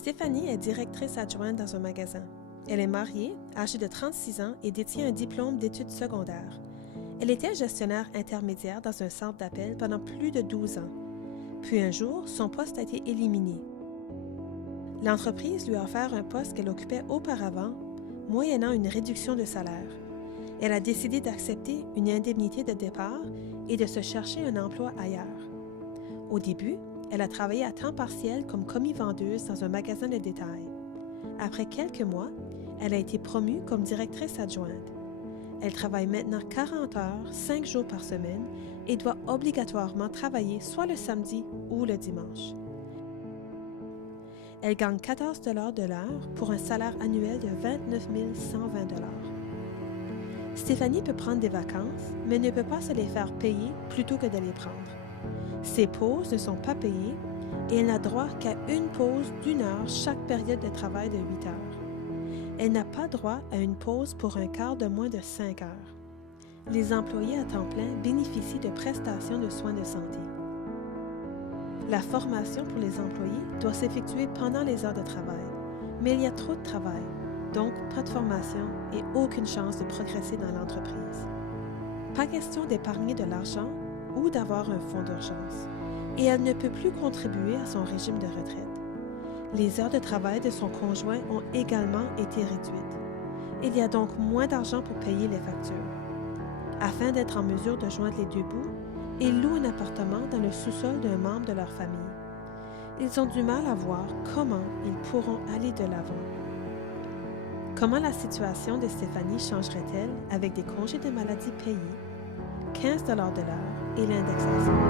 Stéphanie est directrice adjointe dans un magasin. Elle est mariée, âgée de 36 ans et détient un diplôme d'études secondaires. Elle était gestionnaire intermédiaire dans un centre d'appel pendant plus de 12 ans. Puis un jour, son poste a été éliminé. L'entreprise lui a offert un poste qu'elle occupait auparavant, moyennant une réduction de salaire. Elle a décidé d'accepter une indemnité de départ et de se chercher un emploi ailleurs. Au début, elle a travaillé à temps partiel comme commis-vendeuse dans un magasin de détail. Après quelques mois, elle a été promue comme directrice adjointe. Elle travaille maintenant 40 heures, 5 jours par semaine et doit obligatoirement travailler soit le samedi ou le dimanche. Elle gagne 14 $ de l'heure pour un salaire annuel de 29 120 $. Stéphanie peut prendre des vacances, mais ne peut pas se les faire payer plutôt que de les prendre. Ses pauses ne sont pas payées et elle n'a droit qu'à une pause d'1 heure chaque période de travail de 8 heures. Elle n'a pas droit à une pause pour un quart de moins de 5 heures. Les employés à temps plein bénéficient de prestations de soins de santé. La formation pour les employés doit s'effectuer pendant les heures de travail, mais il y a trop de travail, donc pas de formation et aucune chance de progresser dans l'entreprise. Pas question d'épargner de l'argent ou d'avoir un fonds d'urgence, et elle ne peut plus contribuer à son régime de retraite. Les heures de travail de son conjoint ont également été réduites. Il y a donc moins d'argent pour payer les factures. Afin d'être en mesure de joindre les deux bouts, ils louent un appartement dans le sous-sol d'un membre de leur famille. Ils ont du mal à voir comment ils pourront aller de l'avant. Comment la situation de Stéphanie changerait-elle avec des congés de maladie payés, 15 $ de l'heure et l'indexation?